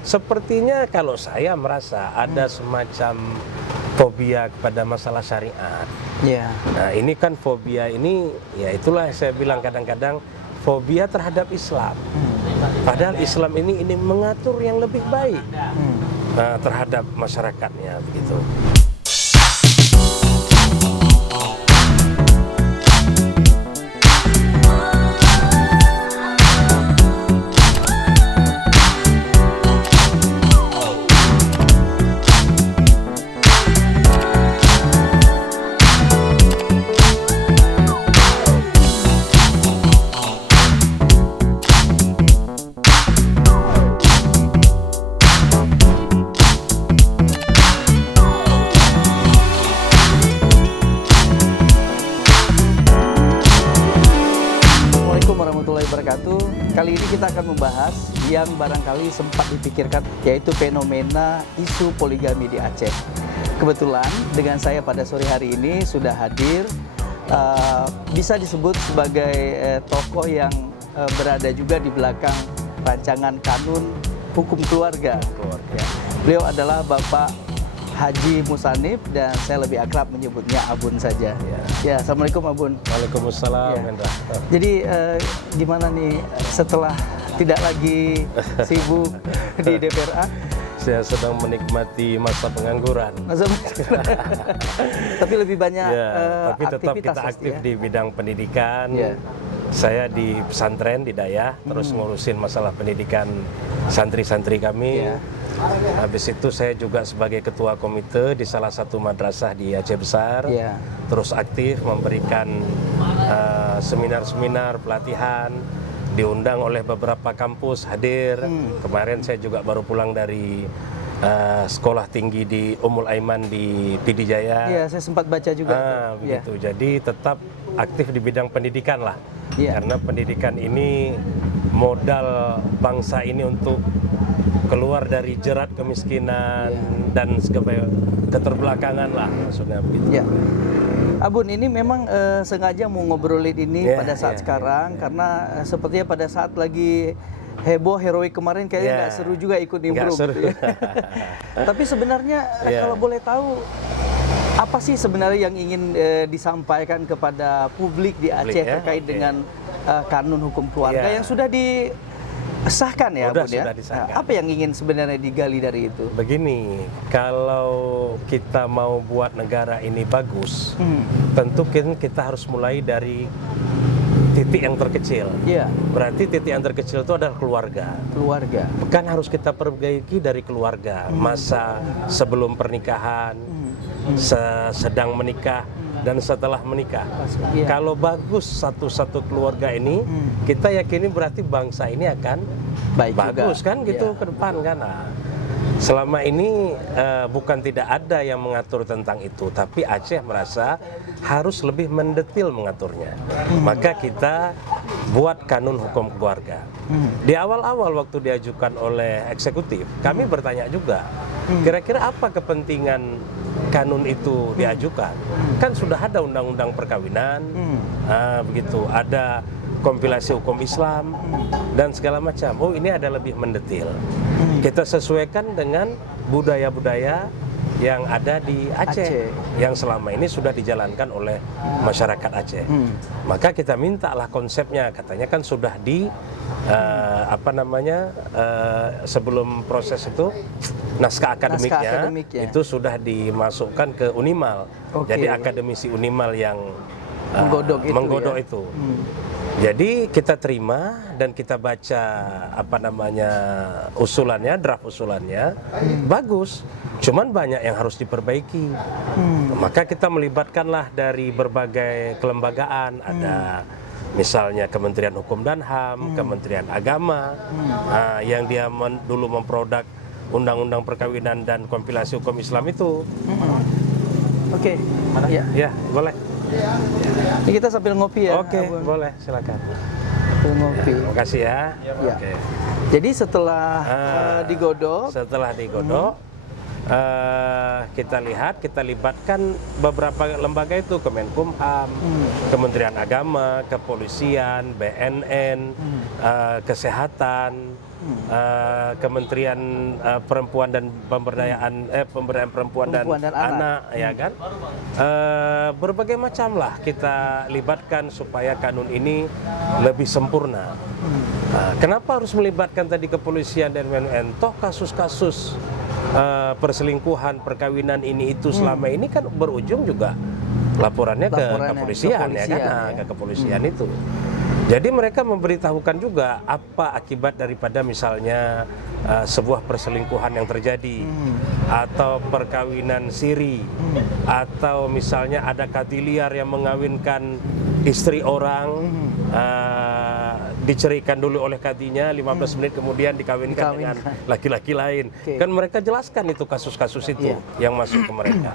Sepertinya kalau saya merasa ada semacam fobia kepada masalah syariat. Ya. Nah, ini kan fobia ini, ya itulah yang saya bilang kadang-kadang fobia terhadap Islam. Padahal Islam ini mengatur yang lebih baik terhadap masyarakatnya begitu. Kali ini kita akan membahas yang barangkali sempat dipikirkan, yaitu fenomena isu poligami di Aceh. Kebetulan dengan saya pada sore hari ini sudah hadir, bisa disebut sebagai tokoh yang berada juga di belakang rancangan kanun hukum keluarga. Ya. Beliau adalah Bapak Haji Musanif dan saya lebih akrab menyebutnya Abun saja. Ya, Assalamualaikum Abun. Waalaikumsalam. Ya. Jadi gimana nih setelah tidak lagi sibuk di DPRA? Saya sedang menikmati masa pengangguran. Tapi lebih banyak tapi tetap kita aktif di bidang pendidikan. Ya. Saya di pesantren di Dayah, terus ngurusin masalah pendidikan santri-santri kami. Ya. Habis itu saya juga sebagai ketua komite di salah satu madrasah di Aceh Besar. Yeah. Terus aktif memberikan seminar-seminar, pelatihan, diundang oleh beberapa kampus hadir. Kemarin saya juga baru pulang dari sekolah tinggi di Ummul Aiman di Pidijaya. Iya, saya sempat baca juga. Begitu. Yeah. Jadi tetap aktif di bidang pendidikan lah. Yeah. Karena pendidikan ini modal bangsa ini untuk keluar dari jerat kemiskinan dan keterbelakangan lah maksudnya begitu. Ya. Abun, ini memang sengaja mau ngobrolin ini pada saat sekarang karena sepertinya pada saat lagi heboh heroik kemarin kayaknya nggak seru juga ikut nimbrung. Tapi sebenarnya kalau boleh tahu apa sih sebenarnya yang ingin disampaikan kepada publik di Aceh terkait dengan kanun hukum keluarga yang sudah disahkan ya, Bun, ya? Apa yang ingin sebenarnya digali dari itu? Begini, kalau kita mau buat negara ini bagus, tentu kita harus mulai dari titik yang terkecil. Berarti titik yang terkecil itu adalah keluarga. Keluarga. Kan harus kita perbaiki dari keluarga. Masa sebelum pernikahan, sedang menikah, dan setelah menikah. Kalau bagus satu-satu keluarga ini, kita yakini berarti bangsa ini akan bagus juga. Kan gitu ke depan kan. Nah, selama ini bukan tidak ada yang mengatur tentang itu, tapi Aceh merasa harus lebih mendetil mengaturnya. Maka kita buat kanun hukum keluarga. Di awal-awal waktu diajukan oleh eksekutif, kami bertanya juga, kira-kira apa kepentingan kanun itu diajukan? Kan sudah ada undang-undang perkawinan, begitu, ada kompilasi hukum Islam dan segala macam. Oh, ini ada lebih mendetil. Kita sesuaikan dengan budaya-budaya yang ada di Aceh, yang selama ini sudah dijalankan oleh masyarakat Aceh. Maka kita mintalah konsepnya, katanya kan sudah di sebelum proses itu naskah akademiknya itu sudah dimasukkan ke Unimal. Jadi akademisi Unimal yang menggodok itu. Jadi kita terima dan kita baca usulannya, draft usulannya, bagus. Cuman banyak yang harus diperbaiki. Maka kita melibatkanlah dari berbagai kelembagaan, ada misalnya Kementerian Hukum dan HAM, Kementerian Agama, yang dia dulu memproduk undang-undang perkawinan dan kompilasi hukum Islam itu. Oke, ya boleh. Ini kita sambil ngopi ya. Oke, boleh, silakan. Sambil ngopi. Terima kasih ya. Jadi setelah digodok. Setelah digodok, kita lihat, kita libatkan beberapa lembaga itu, Kemenkumham, Kementerian Agama, Kepolisian, BNN, Kesehatan, Kementerian Perempuan dan Pemberdayaan Perempuan dan Anak, ya kan? Berbagai macam lah kita libatkan supaya kanun ini lebih sempurna. Kenapa harus melibatkan tadi kepolisian dan BNN? Toh kasus-kasus perselingkuhan, perkawinan ini itu selama ini kan berujung juga laporannya ke kepolisian, ya kan? Ke kepolisian itu. Jadi mereka memberitahukan juga apa akibat daripada misalnya sebuah perselingkuhan yang terjadi, atau perkawinan siri, atau misalnya ada kadi liar yang mengawinkan istri orang, diceraikan dulu oleh kadinya, 15 menit kemudian dikawinkan dengan laki-laki lain. Kan mereka jelaskan itu kasus-kasus itu yang masuk ke mereka.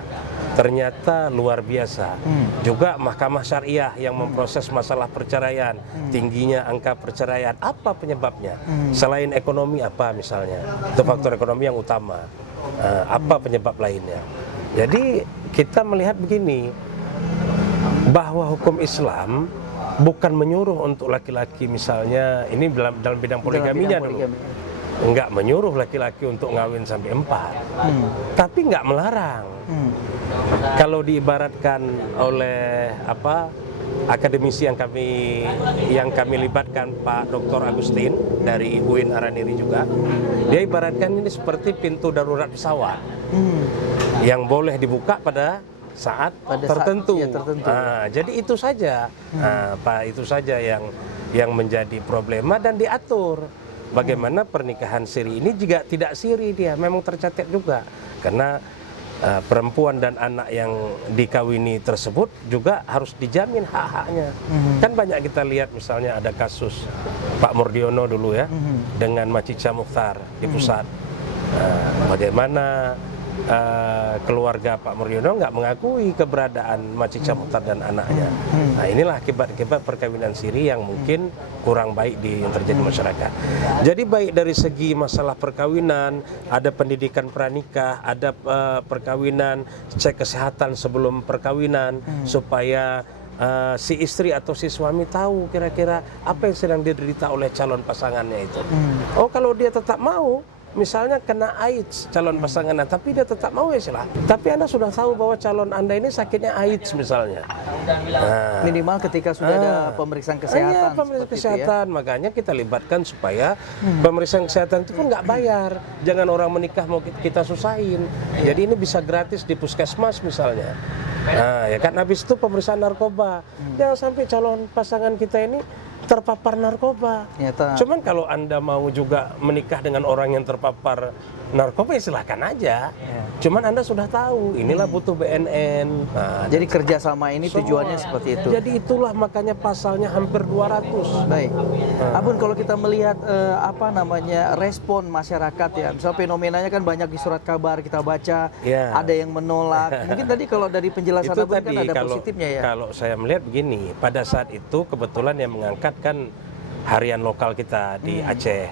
Ternyata luar biasa. Juga Mahkamah Syariah yang memproses masalah perceraian, tingginya angka perceraian. Apa penyebabnya? Selain ekonomi apa misalnya? Itu faktor ekonomi yang utama. Apa penyebab lainnya? Jadi kita melihat begini, bahwa hukum Islam bukan menyuruh untuk laki-laki misalnya, ini dalam bidang poligaminya dulu. Enggak menyuruh laki-laki untuk ngawin sampai 4, tapi enggak melarang. Kalau diibaratkan oleh akademisi yang kami libatkan, Pak Dr. Agustin dari UIN Araniri juga, dia ibaratkan ini seperti pintu darurat pesawat yang boleh dibuka pada saat tertentu. Jadi itu saja, Pak, itu saja yang menjadi problema dan diatur. Bagaimana pernikahan siri ini juga tidak siri, dia memang tercatat juga, karena perempuan dan anak yang dikawini tersebut juga harus dijamin hak-haknya. Kan banyak kita lihat misalnya ada kasus Pak Murdiono dulu ya, dengan Macica Mukhtar di pusat. Bagaimana keluarga Pak Murdiono nggak mengakui keberadaan Macica Mukhtar dan anaknya. Nah, inilah akibat-akibat perkawinan siri yang mungkin kurang baik yang terjadi di masyarakat. Jadi baik dari segi masalah perkawinan, ada pendidikan pranikah, ada perkawinan, cek kesehatan sebelum perkawinan, supaya si istri atau si suami tahu kira-kira apa yang sedang diderita oleh calon pasangannya itu. Oh, kalau dia tetap mau, misalnya kena AIDS calon pasangan, tapi dia tetap mau, ya silahkan. Tapi Anda sudah tahu bahwa calon Anda ini sakitnya AIDS misalnya. Minimal ketika sudah ada pemeriksaan kesehatan. Pemeriksaan kesehatan, makanya kita libatkan supaya pemeriksaan kesehatan itu pun nggak bayar. Jangan orang menikah mau kita susahin. Jadi ini bisa gratis di puskesmas misalnya. Ya kan, habis itu pemeriksaan narkoba. Jangan sampai calon pasangan kita ini terpapar narkoba. Cuman kalau Anda mau juga menikah dengan orang yang terpapar narkoba, ya silahkan aja. Cuman Anda sudah tahu, inilah butuh BNN. Jadi kerjasama ini tujuannya seperti itu. Jadi itulah makanya pasalnya hampir 200. Baik. Abun, kalau kita melihat respon masyarakat ya, misal fenomenanya kan banyak di surat kabar kita baca, ada yang menolak. Mungkin tadi kalau dari penjelasan itu Abun tadi, kan ada positifnya ya. Kalau saya melihat begini, pada saat itu kebetulan yang mengangkat kan harian lokal kita di Aceh.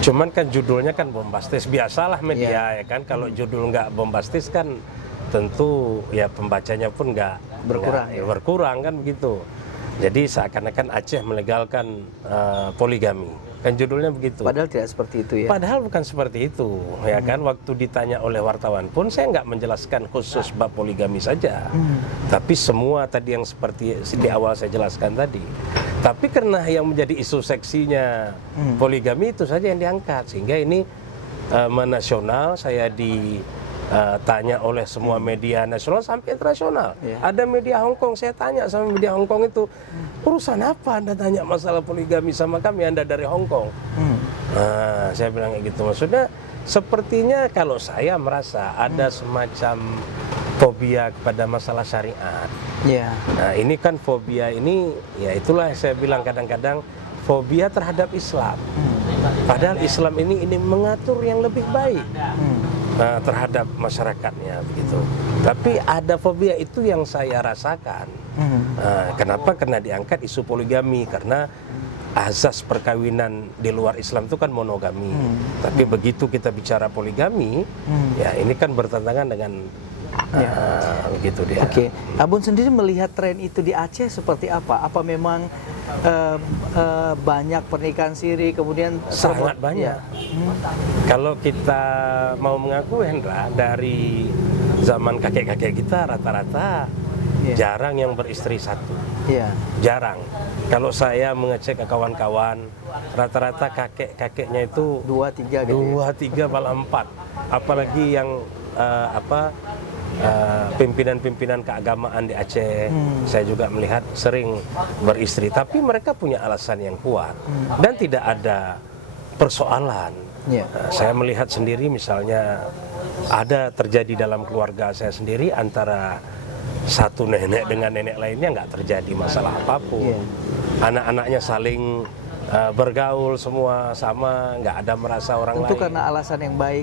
Cuman kan judulnya kan bombastis, biasalah media ya kan. Kalau judul nggak bombastis kan tentu ya pembacanya pun nggak berkurang kan begitu. Jadi seakan-akan Aceh melegalkan poligami. Kan judulnya begitu. Padahal tidak seperti itu ya. Padahal bukan seperti itu, ya kan. Waktu ditanya oleh wartawan pun saya nggak menjelaskan khusus bab poligami saja, tapi semua tadi yang seperti di awal saya jelaskan tadi. Tapi karena yang menjadi isu seksinya poligami itu saja yang diangkat, sehingga ini menasional. Saya ditanya oleh semua media nasional sampai internasional. Ada media Hong Kong, saya tanya sama media Hong Kong itu, urusan apa Anda tanya masalah poligami sama kami, Anda dari Hong Kong? Saya bilang kayak gitu. Maksudnya sepertinya kalau saya merasa ada semacam fobia kepada masalah syariat. Nah, ini kan fobia ini, ya itulah saya bilang kadang-kadang fobia terhadap Islam. Padahal Islam ini mengatur yang lebih baik terhadap masyarakatnya begitu. Tapi ada fobia, itu yang saya rasakan. Kenapa? Karena diangkat isu poligami, karena azas perkawinan di luar Islam itu kan monogami. Tapi begitu kita bicara poligami, ya ini kan bertentangan dengan begitu dia. Oke, Abun sendiri melihat tren itu di Aceh seperti apa? Apa memang banyak pernikahan siri, kemudian Sangat banyak. Kalau kita mau mengaku, Hendra, dari zaman kakek-kakek kita rata-rata jarang yang beristri satu. Jarang. Kalau saya mengecek ke kawan-kawan, rata-rata kakek-kakeknya itu 2-3 gitu. 2-3 malah 4. Apalagi yang pimpinan-pimpinan keagamaan di Aceh, saya juga melihat sering beristri, tapi mereka punya alasan yang kuat dan tidak ada persoalan. Saya melihat sendiri misalnya ada terjadi dalam keluarga saya sendiri antara satu nenek dengan nenek lainnya nggak terjadi masalah apapun. Anak-anaknya saling bergaul semua sama, nggak ada merasa orang lain. Itu karena alasan yang baik.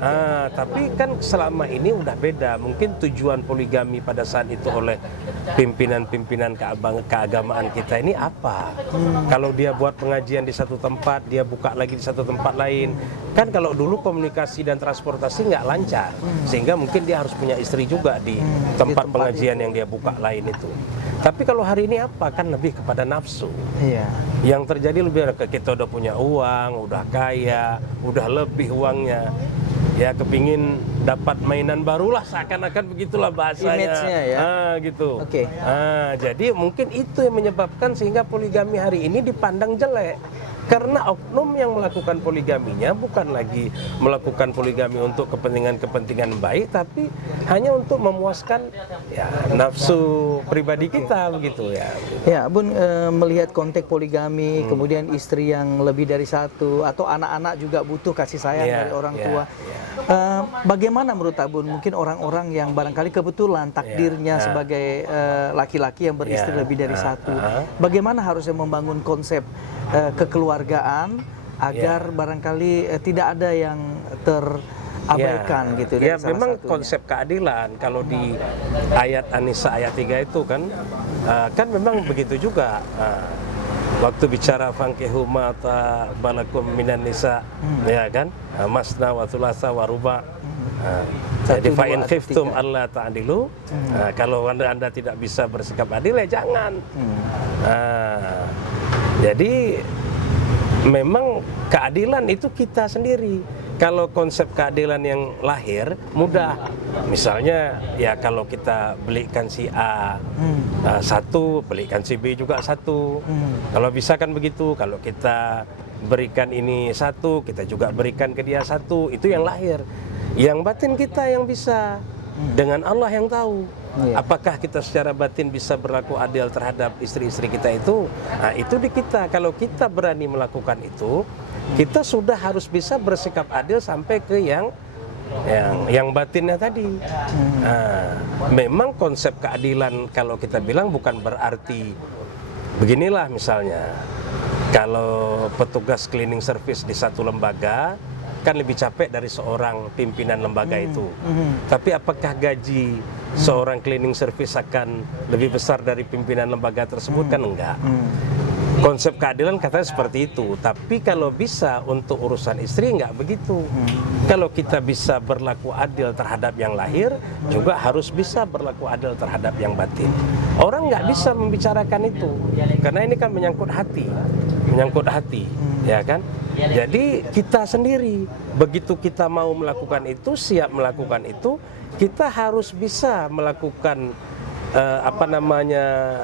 Tapi kan selama ini udah beda. Mungkin tujuan poligami pada saat itu oleh pimpinan-pimpinan keagamaan kita ini apa? Kalau dia buat pengajian di satu tempat, dia buka lagi di satu tempat lain. Kan kalau dulu komunikasi dan transportasi nggak lancar, sehingga mungkin dia harus punya istri juga di tempat pengajian yang dia buka lain itu. Tapi kalau hari ini apa? Kan lebih kepada nafsu. Yang terjadi lebih kita udah punya uang, udah kaya, udah lebih uangnya, ya kepingin dapat mainan barulah, seakan-akan begitulah bahasanya. Image-nya ya. Gitu. Jadi mungkin itu yang menyebabkan sehingga poligami hari ini dipandang jelek. Karena oknum yang melakukan poligaminya bukan lagi melakukan poligami untuk kepentingan-kepentingan baik, tapi hanya untuk memuaskan nafsu pribadi kita begitu ya. Ya, Bun, melihat konteks poligami, kemudian istri yang lebih dari satu, atau anak-anak juga butuh kasih sayang dari orang tua. Bagaimana menurut Abun mungkin orang-orang yang barangkali kebetulan takdirnya sebagai laki-laki yang beristri lebih dari satu, bagaimana harusnya membangun konsep kekeluargaan agar barangkali tidak ada yang terabaikan gitu dari salah memang satunya. Konsep keadilan kalau di ayat An-Nisa ayat 3 itu kan memang begitu juga. Waktu bicara fankihu ma balakum minan nisa, ya kan, masna wa thulatha wa ruba. Jadi fa in khiftum alla ta'dilu, kalau anda tidak bisa bersikap adil ya jangan. Jadi memang keadilan itu kita sendiri. Kalau konsep keadilan yang lahir mudah, misalnya ya kalau kita belikan si A satu, belikan si B juga satu. Kalau bisa kan begitu. Kalau kita berikan ini satu, kita juga berikan ke dia satu. Itu yang lahir. Yang batin kita yang bisa, dengan Allah yang tahu. Apakah kita secara batin bisa berlaku adil terhadap istri-istri kita itu? Nah, itu di kita. Kalau kita berani melakukan itu, kita sudah harus bisa bersikap adil sampai ke yang batinnya tadi. Memang konsep keadilan kalau kita bilang bukan berarti beginilah misalnya. Kalau petugas cleaning service di satu lembaga kan lebih capek dari seorang pimpinan lembaga itu. Tapi apakah gaji seorang cleaning service akan lebih besar dari pimpinan lembaga tersebut? Kan enggak. Konsep keadilan katanya seperti itu. Tapi kalau bisa untuk urusan istri enggak begitu. Kalau kita bisa berlaku adil terhadap yang lahir, juga harus bisa berlaku adil terhadap yang batin. Orang nggak bisa membicarakan itu karena ini kan menyangkut hati, ya kan? Jadi kita sendiri, begitu kita mau melakukan itu, siap melakukan itu, kita harus bisa melakukan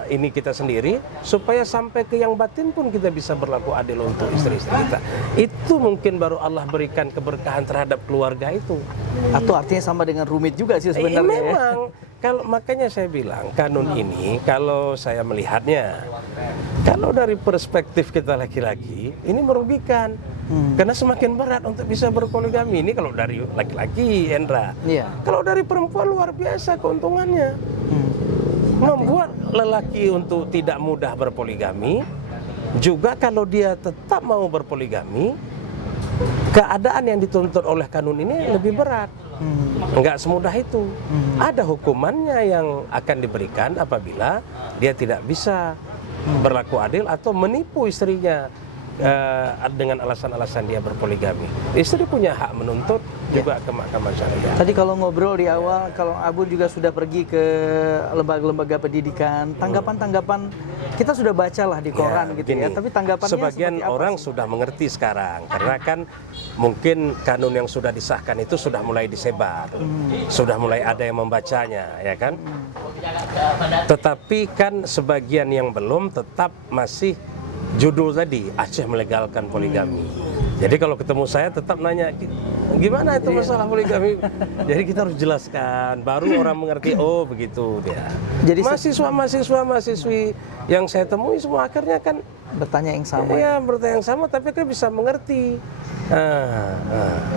ini kita sendiri, supaya sampai ke yang batin pun kita bisa berlaku adil untuk istri-istri kita. Itu mungkin baru Allah berikan keberkahan terhadap keluarga itu. Atau artinya sama dengan rumit juga sih sebenarnya. Memang. Makanya saya bilang kanun ini kalau saya melihatnya, kalau dari perspektif kita laki-laki ini merugikan. Karena semakin berat untuk bisa berpoligami. Ini kalau dari laki-laki, Hendra. Kalau dari perempuan luar biasa keuntungannya. Membuat lelaki untuk tidak mudah berpoligami. Juga kalau dia tetap mau berpoligami, keadaan yang dituntut oleh kanun ini lebih berat. Enggak semudah itu. Ada hukumannya yang akan diberikan apabila dia tidak bisa berlaku adil atau menipu istrinya dengan alasan-alasan dia berpoligami. Istri punya hak menuntut juga ke mahkamah syariah. Tadi kalau ngobrol di awal, kalau Abu juga sudah pergi ke lembaga-lembaga pendidikan, tanggapan-tanggapan kita sudah bacalah di koran gitu ya. Tapi tanggapannya sebagian seperti apa orang sih? sudah mengerti sekarang, karena kan mungkin kanun yang sudah disahkan itu sudah mulai disebar, sudah mulai ada yang membacanya, ya kan? Tetapi kan sebagian yang belum tetap masih judul tadi, Aceh melegalkan poligami. Jadi kalau ketemu saya tetap nanya, gimana itu masalah poligami? Jadi kita harus jelaskan, baru orang mengerti, oh begitu dia. Jadi mahasiswa-mahasiswi yang saya temui semua akhirnya kan bertanya yang sama. iya, bertanya yang sama, tapi kan bisa mengerti.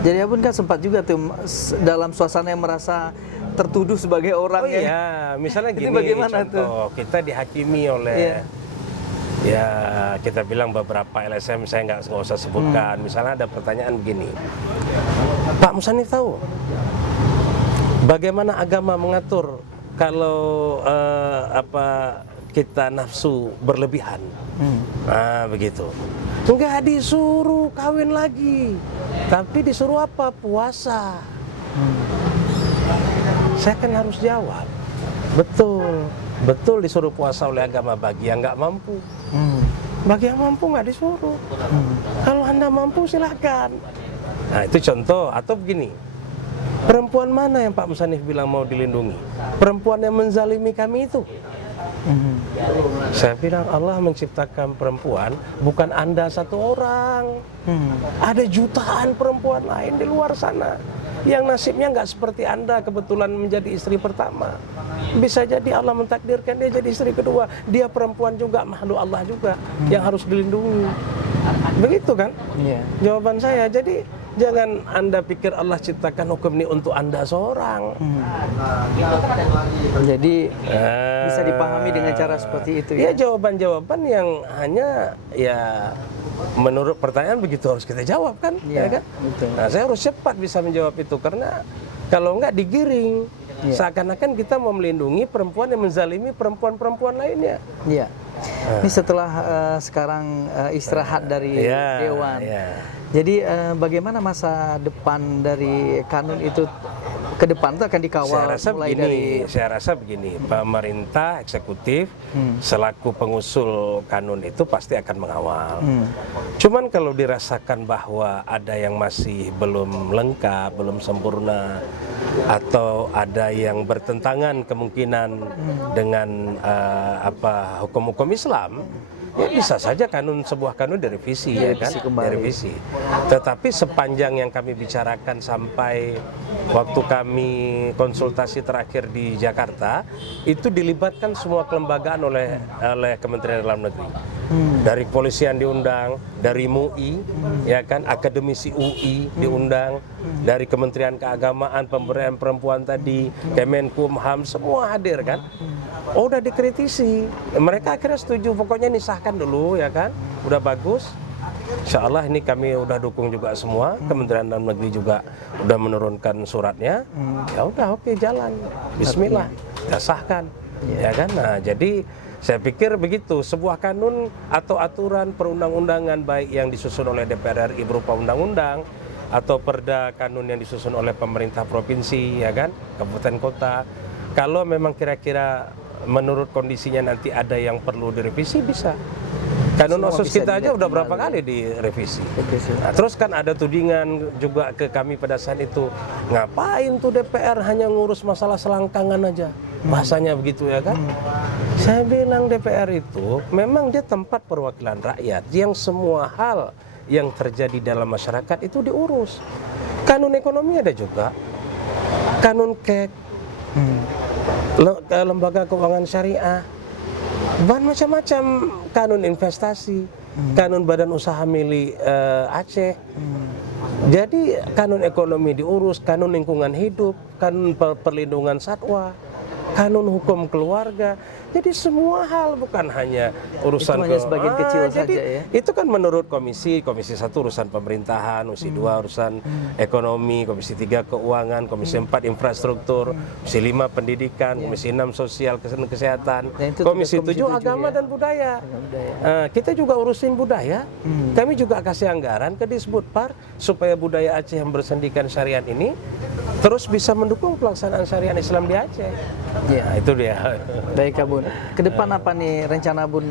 Jadi Abun kan sempat juga tuh dalam suasana yang merasa tertuduh sebagai orang Oh iya, misalnya Itu gini, bagaimana contoh, kita dihakimi oleh ya kita bilang beberapa LSM, saya nggak usah sebutkan. Misalnya ada pertanyaan begini, Pak Musannif tahu bagaimana agama mengatur kalau kita nafsu berlebihan? Begitu. Enggak disuruh kawin lagi, tapi disuruh apa? Puasa. Saya kan harus jawab, betul disuruh puasa oleh agama bagi yang nggak mampu. Bagi yang mampu nggak disuruh. Kalau Anda mampu silakan. Nah itu contoh. Atau begini, perempuan mana yang Pak Musannif bilang mau dilindungi? Perempuan yang menzalimi kami itu. Saya bilang Allah menciptakan perempuan, bukan Anda satu orang. Ada jutaan perempuan lain di luar sana yang nasibnya nggak seperti Anda, kebetulan menjadi istri pertama. Bisa jadi Allah mentakdirkan dia jadi istri kedua. Dia perempuan juga, makhluk Allah juga yang harus dilindungi. Begitu kan? Jawaban saya. Jadi jangan Anda pikir Allah ciptakan hukum ini untuk Anda seorang. Jadi bisa dipahami dengan cara seperti itu ya? Jawaban-jawaban yang hanya ya menurut pertanyaan begitu harus kita jawab kan? Ya kan? Betul. Nah, saya harus cepat bisa menjawab itu, karena kalau enggak digiring. Seakan-akan kita mau melindungi perempuan yang menzalimi perempuan-perempuan lainnya. Iya. Ini setelah sekarang istirahat dari Dewan. Jadi bagaimana masa depan dari kanun itu ke depan itu akan dikawal saya rasa begini, pemerintah eksekutif selaku pengusul kanun itu pasti akan mengawal. Cuman kalau dirasakan bahwa ada yang masih belum lengkap, belum sempurna, atau ada yang bertentangan kemungkinan dengan hukum-hukum Islam, ya bisa saja sebuah kanun direvisi, ya kan? Direvisi. Tetapi sepanjang yang kami bicarakan sampai waktu kami konsultasi terakhir di Jakarta, itu dilibatkan semua kelembagaan oleh Kementerian Dalam Negeri. Dari kepolisian diundang, dari MUI, ya kan, akademisi UI diundang, dari Kementerian Keagamaan, Pemberdayaan Perempuan tadi, Kemenkumham, semua hadir kan. Oh, udah dikritisi, mereka akhirnya setuju, pokoknya disahkan dulu, ya kan, udah bagus. Insya Allah ini kami udah dukung juga semua, Kementerian Dalam Negeri juga udah menurunkan suratnya. Ya udah, oke, jalan, Bismillah, kita sahkan, ya kan. Nah, jadi saya pikir begitu, sebuah kanun atau aturan perundang-undangan baik yang disusun oleh DPR RI berupa undang-undang atau perda kanun yang disusun oleh pemerintah provinsi, ya kan, kabupaten kota, kalau memang kira-kira menurut kondisinya nanti ada yang perlu direvisi, bisa. Kanun OSIS kita aja udah berapa kali direvisi. Nah, terus kan ada tudingan juga ke kami pada saat itu, ngapain tuh DPR hanya ngurus masalah selangkangan aja, bahasanya begitu, ya kan. Saya bilang DPR itu memang dia tempat perwakilan rakyat yang semua hal yang terjadi dalam masyarakat itu diurus. Kanun ekonomi ada juga, kanun KEK, lembaga keuangan syariah, macam-macam, kanun investasi, kanun badan usaha milik Aceh. Jadi kanun ekonomi diurus, kanun lingkungan hidup, kanun perlindungan satwa. kanun hukum keluarga. Jadi semua hal, bukan hanya urusan Itu hanya sebagian kecil jadi saja ya. itu kan menurut komisi 1 urusan pemerintahan, komisi 2 urusan ekonomi, komisi 3 keuangan, komisi 4 infrastruktur, komisi 5 pendidikan, komisi 6 sosial kesehatan, Dan itu komisi tugas 7 agama ya. dan budaya. Budaya. Kita juga urusin budaya. Kami juga kasih anggaran ke Disbudpar supaya budaya Aceh yang bersendikan syariat ini terus bisa mendukung pelaksanaan syariat Islam di Aceh. Ya. Nah, itu dia. Baik Kak Bun. Ke depan apa nih rencana Bun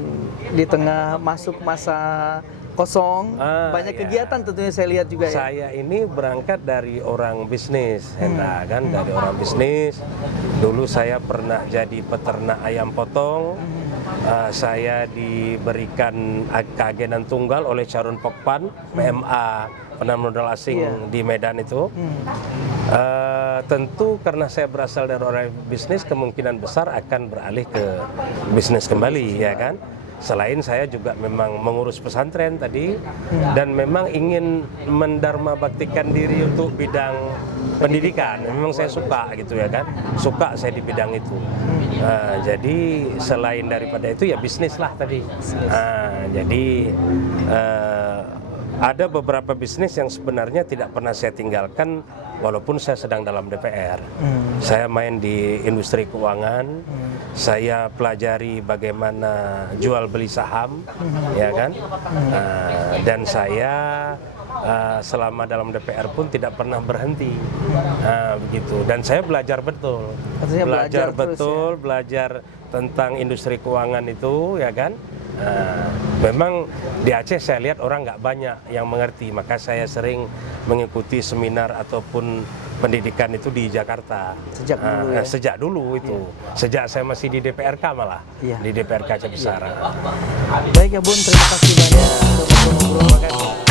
di tengah masuk masa kosong? Banyak kegiatan tentunya saya lihat juga ya. Saya ini berangkat dari orang bisnis, Hendra, kan dari orang bisnis. Dulu saya pernah jadi peternak ayam potong. Saya diberikan keagenan tunggal oleh Charun Pokpan, PMA, penanaman modal asing di Medan itu. Tentu karena saya berasal dari orang bisnis, kemungkinan besar akan beralih ke bisnis kembali, ya kan. Selain saya juga memang mengurus pesantren tadi, dan memang ingin mendharma baktikan diri untuk bidang pendidikan. Memang saya suka gitu ya kan, suka saya di bidang itu. Jadi selain daripada itu ya bisnis lah tadi. Jadi ada beberapa bisnis yang sebenarnya tidak pernah saya tinggalkan walaupun saya sedang dalam DPR. Saya main di industri keuangan, saya pelajari bagaimana jual beli saham, ya kan. Dan saya selama dalam DPR pun tidak pernah berhenti, begitu. Dan saya belajar betul, belajar tentang industri keuangan itu, ya kan. Memang di Aceh saya lihat orang nggak banyak yang mengerti, maka saya sering mengikuti seminar ataupun pendidikan itu di Jakarta. Sejak dulu ya? Sejak dulu itu, sejak saya masih di DPRK malah, di DPRK Aceh Besar. Baik ya Bun, terima kasih banyak.